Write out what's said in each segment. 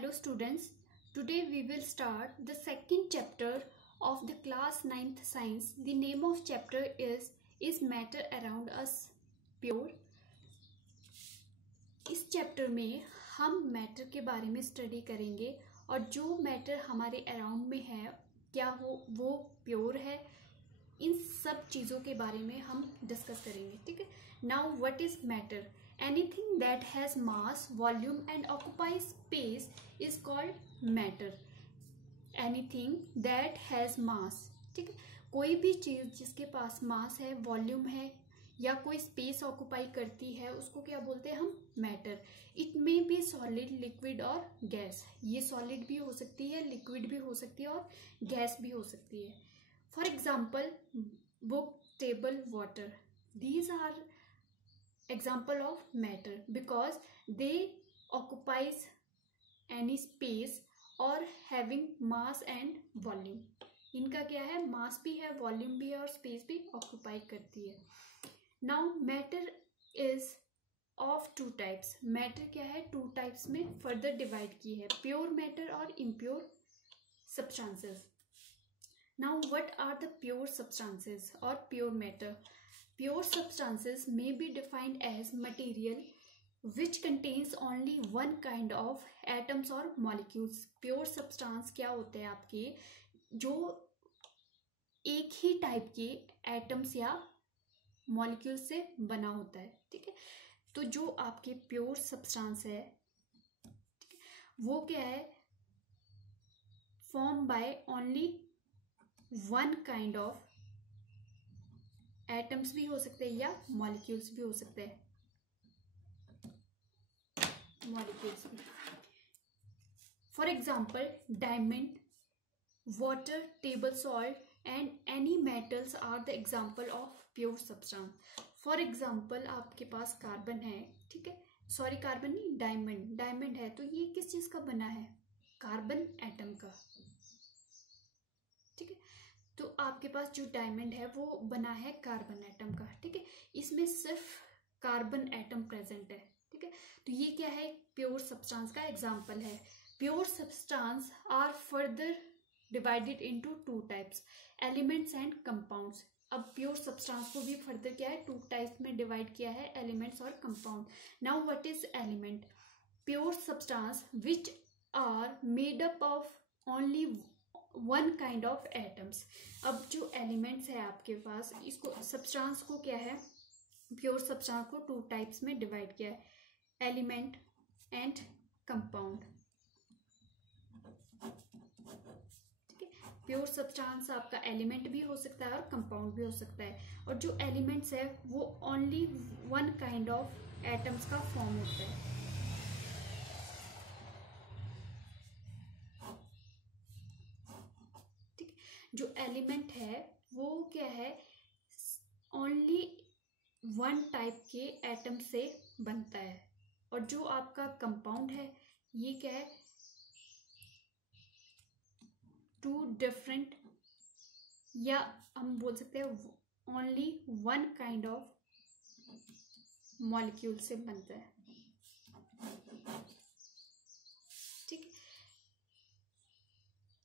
Hello students, today we will start the second chapter of the class 9th science. The name of chapter is matter around us pure? इस chapter में हम matter के बारे में study करेंगे और जो मैटर हमारे अराउंड में है क्या वो प्योर है, इन सब चीज़ों के बारे में हम डिस्कस करेंगे. ठीक है. Now what is matter? Anything that has mass, volume and occupies space is called matter. Anything that has mass. ठीक है. कोई भी चीज़ जिसके पास मास है, वॉल्यूम है या कोई स्पेस ऑक्यूपाई करती है उसको क्या बोलते हैं हम? मैटर. इट में बी सॉलिड, लिक्विड और गैस. ये सॉलिड भी हो सकती है, लिक्विड भी हो सकती है और गैस भी हो सकती है. For example book, table, water. These are example of matter because they occupies any space or having mass and volume. इनका क्या है? मास भी है, वॉल्यूम भी है और स्पेस भी ऑक्यूपाई करती है. Now matter is of two types. Matter क्या है? टू टाइप्स में फर्दर डिवाइड की है, प्योर मैटर और impure substances. Now what are the pure substances और pure matter? Pure substances may be defined as material which contains only one kind of atoms or molecules. Pure substance क्या होते हैं आपके? जो एक ही टाइप के atoms या मॉलिक्यूल से बना होता है. ठीक है. तो जो आपके प्योर सब्सटेंस है, ठीक है, वो क्या है? Form by only one kind of atoms भी हो सकते हैं या मॉलिक्यूल्स भी हो सकते हैं. मॉलिक्यूल्स भी. For example diamond, water, table salt and any metals are the example of pure substance. For example आपके पास कार्बन है, ठीक है, सॉरी कार्बन नहीं, डायमंड. डायमंड है तो ये किस चीज का बना है? कार्बन एटम का. ठीक है. तो आपके पास जो डायमंड है वो बना है कार्बन एटम का. ठीक है. इसमें सिर्फ कार्बन एटम प्रेजेंट है. ठीक है. तो ये क्या है? प्योर सब्सटेंस का एग्जांपल है. Pure substance are further divided into two types, elements and compounds. अब प्योर सब्सटेंस को भी फर्दर क्या है? टू टाइप्स में डिवाइड किया है, एलिमेंट्स और compound. Now what is element? Pure substance which are made up of only one kind of atoms. अब जो एलिमेंट्स है आपके पास, इसको सब्सटेंस को क्या है? प्योर सब्सटेंस को टू टाइप्स में डिवाइड किया है, एलिमेंट एंड कंपाउंड. ठीक है. प्योर सब्सटेंस आपका एलिमेंट भी हो सकता है और कंपाउंड भी हो सकता है. और जो एलिमेंट्स है वो only one kind of atoms का फॉर्म होता है. जो एलिमेंट है वो क्या है? ओनली वन टाइप के एटम से बनता है. और जो आपका कंपाउंड है ये क्या है? टू डिफरेंट, या हम बोल सकते हैं only one kind of molecule से बनता है. ठीक है.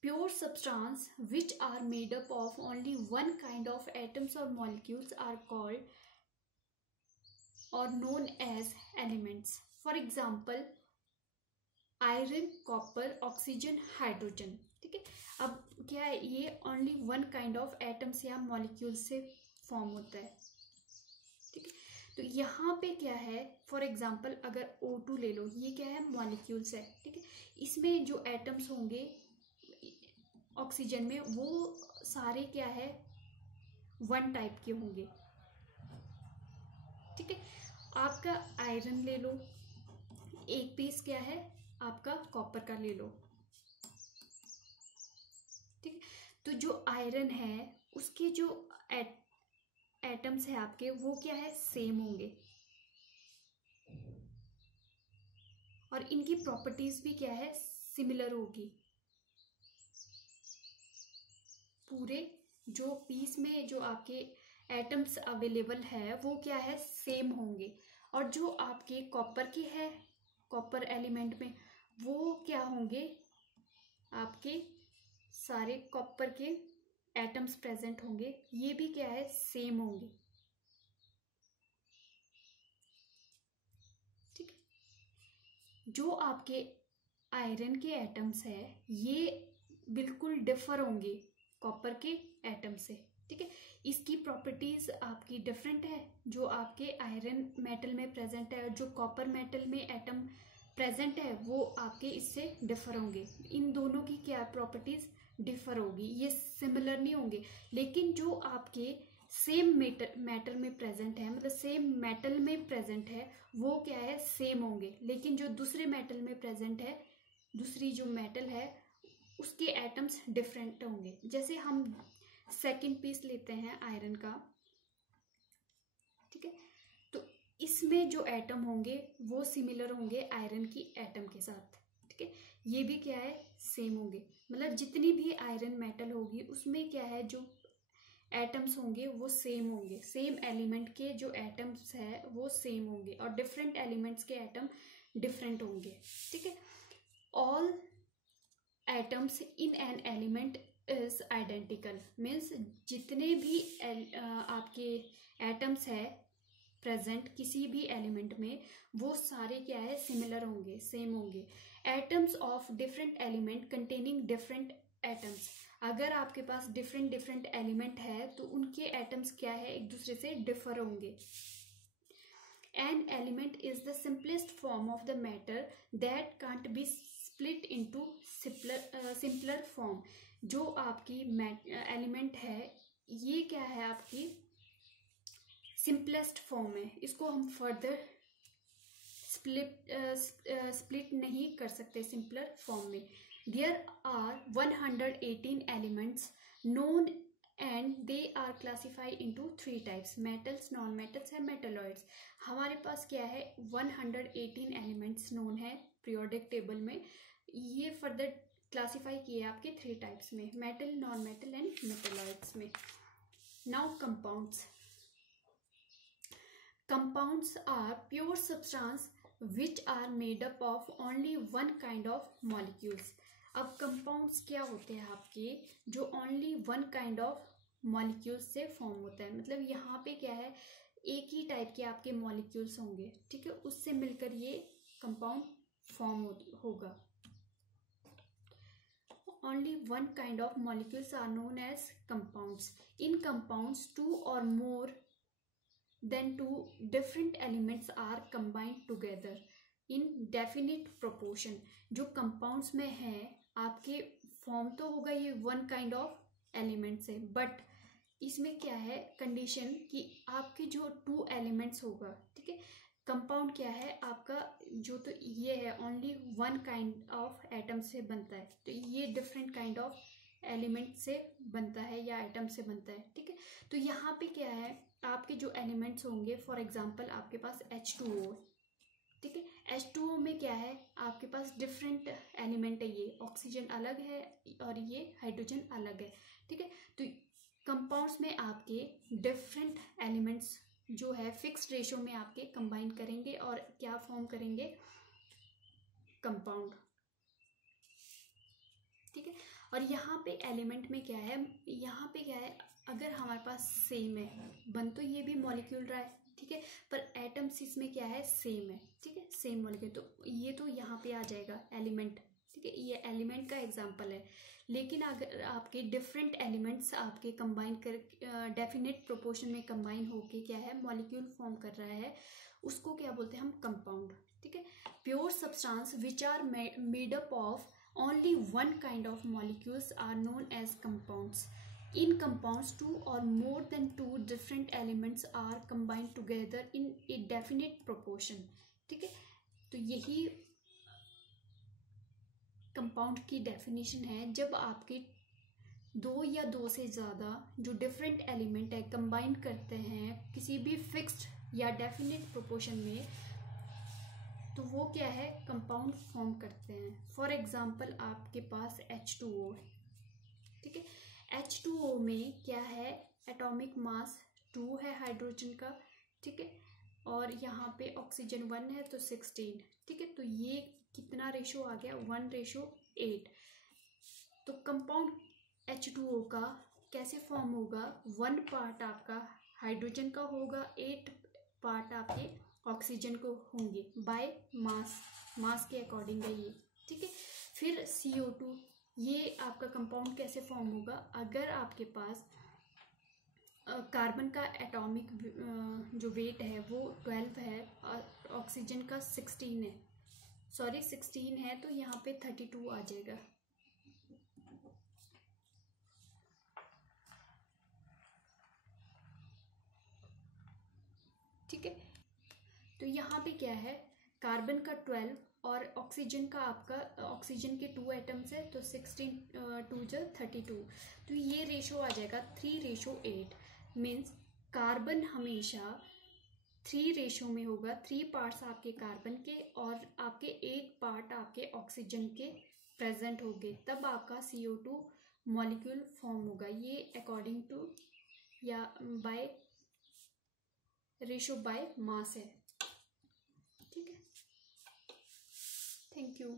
Pure substance which are made up of only one kind of atoms or molecules are called or known as elements. For example, iron, copper, oxygen, hydrogen. ठीक है. अब क्या है? ये only one kind of atoms या molecules से form होता है. ठीक है. तो यहाँ पे क्या है? फॉर एग्जाम्पल अगर O2 ले लो, ये क्या है? मॉलिक्यूल्स है. ठीक है. इसमें जो एटम्स होंगे ऑक्सीजन में वो सारे क्या है? वन टाइप के होंगे. ठीक है. आपका आयरन ले लो, एक पीस क्या है? आपका कॉपर का ले लो. ठीक है. तो जो आयरन है उसके जो एटम्स है आपके वो क्या है? सेम होंगे और इनकी प्रॉपर्टीज भी क्या है? सिमिलर होगी. पूरे जो पीस में जो आपके एटम्स अवेलेबल है वो क्या है? सेम होंगे. और जो आपके कॉपर की है, कॉपर एलिमेंट में वो क्या होंगे, आपके सारे कॉपर के एटम्स प्रेजेंट होंगे, ये भी क्या है, सेम होंगे। ठीक है। जो आपके आयरन के एटम्स है ये बिल्कुल डिफर होंगे कॉपर के एटम से। ठीक है। इसकी प्रॉपर्टीज आपकी डिफरेंट है, जो आपके आयरन मेटल में प्रेजेंट है और जो कॉपर मेटल में एटम प्रेजेंट है वो आपके इससे डिफर होंगे। इन दोनों की क्या प्रॉपर्टीज डिफर होगी, ये सिमिलर नहीं होंगे। लेकिन जो आपके सेम मेटल में प्रेजेंट है, मतलब सेम मेटल में प्रेजेंट है, वो क्या है, सेम होंगे। लेकिन जो दूसरे मेटल में प्रेजेंट है, दूसरी जो मेटल है उसके एटम्स डिफरेंट होंगे। जैसे हम सेकंड पीस लेते हैं आयरन का, ठीक है, तो इसमें जो एटम होंगे वो सिमिलर होंगे आयरन की एटम के साथ। ठीक है। ये भी क्या है, सेम होंगे। मतलब जितनी भी आयरन मेटल होगी उसमें क्या है, जो एटम्स होंगे वो सेम होंगे। सेम एलिमेंट के जो एटम्स है वो सेम होंगे और डिफरेंट एलिमेंट्स के एटम डिफरेंट होंगे। ठीक है। All atoms in an element is identical, means जितने भी आपके एटम्स है प्रेजेंट किसी भी एलिमेंट में, वो सारे क्या है, सिमिलर होंगे, सेम होंगे। Atoms of different element containing different atoms, अगर आपके पास डिफरेंट डिफरेंट एलिमेंट है तो उनके एटम्स क्या है, एक दूसरे से डिफर होंगे। An element is the simplest form of the matter that can't be split into simpler form. जो आपकी एलिमेंट है ये क्या है, आपकी सिंपलेस्ट फॉर्म है, इसको हम फर्दर स्प्लिट नहीं कर सकते सिंपलर फॉर्म में। There are 118 elements known and they are classified into 3 types, metals, non metals and metalloids. हमारे पास क्या है, 118 एलिमेंट्स नोन है पीरियोडिक टेबल में। ये फर्दर क्लासिफाई किए आपके 3 टाइप्स में, metal, non metal and metalloids में। Now compounds. Compounds are pure substance which are made up of only one kind of molecules. अब compounds क्या होते हैं आपके, जो only one kind of molecules से फॉर्म होता है। मतलब यहाँ पे क्या है, एक ही टाइप के आपके molecules होंगे, ठीक है, उससे मिलकर ये compound फॉर्म होगा। Only one kind of molecules are known as compounds. In compounds, 2 or more then 2 different elements are combined together in definite proportion. जो compounds में है आपके फॉर्म तो होगा ये one kind of element से, बट इसमें क्या है कंडीशन कि आपके जो 2 elements होगा, ठीक है। कंपाउंड क्या है आपका, जो तो ये है only one kind of atom से बनता है, तो ये डिफरेंट काइंड ऑफ एलिमेंट से बनता है या एटम से बनता है, ठीक है। तो यहाँ पे क्या है, आपके जो एलिमेंट्स होंगे, फॉर एग्जांपल आपके पास H2O, ठीक है। H2O में क्या है, आपके पास डिफरेंट एलिमेंट है, ये ऑक्सीजन अलग है और ये हाइड्रोजन अलग है, ठीक है। तो कंपाउंड्स में आपके डिफरेंट एलिमेंट्स जो है फिक्स्ड रेशो में आपके कंबाइन करेंगे और क्या फॉर्म करेंगे, कंपाउंड, ठीक है। और यहाँ पे एलिमेंट में क्या है, यहाँ पे क्या है, अगर हमारे पास सेम है, बन तो ये भी मॉलिक्यूल रहा है, ठीक है, पर एटम्स इसमें क्या है, सेम है, ठीक है, सेम मॉलिक्यूल, तो ये तो यहाँ पे आ जाएगा एलिमेंट, ठीक है, ये एलिमेंट का एग्जांपल है। लेकिन अगर आपके डिफरेंट एलिमेंट्स आपके कंबाइन कर डेफिनेट प्रोपोर्शन में कंबाइन होके क्या है, मॉलिक्यूल फॉर्म कर रहा है, उसको क्या बोलते हैं हम, कंपाउंड, ठीक है। Pure substance which are made up of only one kind of molecules are known as compounds. In compounds, 2 or more than 2 different elements are combined together in a definite proportion, ठीक है। तो यही compound की definition है, जब आपके 2 या 2 से ज़्यादा जो डिफरेंट एलिमेंट है कंबाइन करते हैं किसी भी फिक्स्ड या डेफिनेट प्रोपोर्शन में, तो वो क्या है, कंपाउंड फॉर्म करते हैं। फॉर एग्जांपल आपके पास H2O है, ठीक है। H2O में क्या है, एटॉमिक मास 2 है हाइड्रोजन का, ठीक है, और यहाँ पे ऑक्सीजन 1 है तो 16, ठीक है। तो ये कितना रेशो आ गया, 1:8। तो कंपाउंड H2O का कैसे फॉर्म होगा, 1 पार्ट आपका हाइड्रोजन का होगा, 8 पार्ट आपके ऑक्सीजन को होंगे, बाय मास के अकॉर्डिंग है ये, ठीक है। फिर CO2, ये आपका कंपाउंड कैसे फॉर्म होगा, अगर आपके पास कार्बन का एटॉमिक जो वेट है वो 12 है और ऑक्सीजन का 16 है, सॉरी 16 है, तो यहाँ पे 32 आ जाएगा। ठीक है, तो यहाँ पे क्या है, कार्बन का 12 और ऑक्सीजन का आपका, ऑक्सीजन के 2 एटम्स है, तो 16 2 जो 32, तो ये रेशो आ जाएगा 3:8। मीन्स कार्बन हमेशा 3 रेशो में होगा, 3 पार्ट्स आपके कार्बन के और आपके 8 पार्ट आपके ऑक्सीजन के प्रेजेंट होंगे, तब आपका CO2 मॉलिक्यूल फॉर्म होगा। ये अकॉर्डिंग टू या बाय रेशो बाय मास है, ठीक है। Thank you.